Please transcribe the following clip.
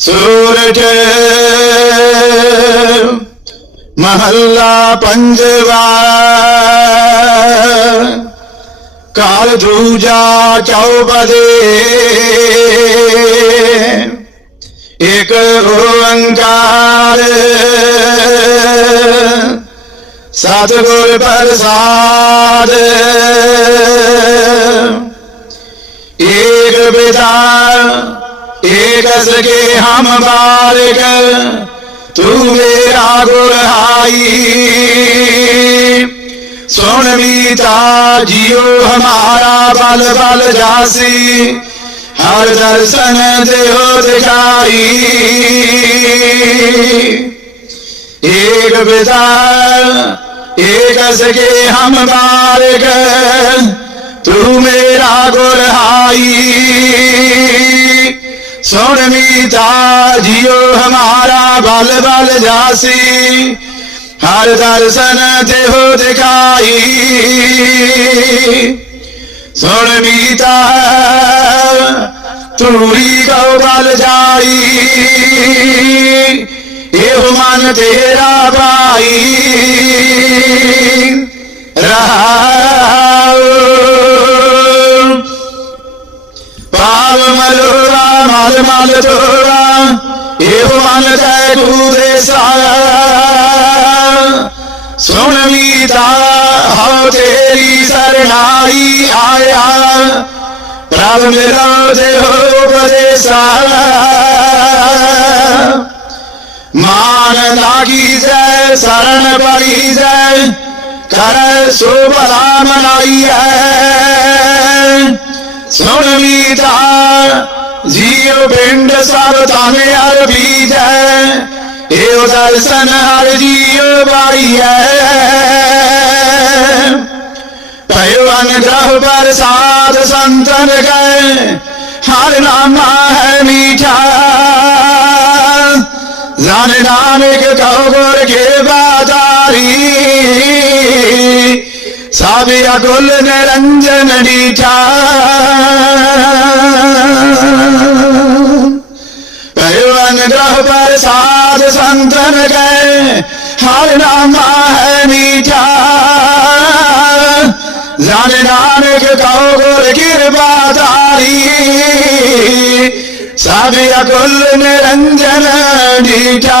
ਸੂਰਜ ਮਹੱਲਾ ਪੰਜਵਾ ਕਾਲ ਦੂਜਾ ਚੌਬਦੇ ਇਕ ਓੰਕਾਰ ਸਤਿਗੁਰ ਪ੍ਰਸਾਦ ਏਕ ਵਿਦਾਨ एक सके हम बालक तू मेरा गुरहाई सुन मीता, जियो हमारा बल बल जासी, हर दर्शन देहो दिखाई। एक पिता एक सके हम बालक तू मेरा गुरहाई सुन मीता जियो हमारा बल बल जासी। हर दर्शन देहो दिखाई। सुन मीता तूरी गौ बल जाई। एहो मन तेरा भाई। रहा माल तोरा एहो मान जाए कुदेसा सुन मीता हम तेरी शरणाई आया। प्रभ मेरा देहो प्रदेशा मान लागी जय शरण बड़ी जय कर सुबला मनाई है। सुन मीता जियो पिंड सब तमे हर बीज है। देव दर्शन हर जियो बाई है। भयवन ग्रह पर साध संतन गए। हर नामा है मीठा। जन नानक कहो के बाजारी। साबिया साबियागुल निरंजनड़ी चा भगवान ग्रह पर साध संतन गए हर नामा है नीचा जाने नानक कहो गुर कृपा तारी। साबियागुल निरंजन नीचा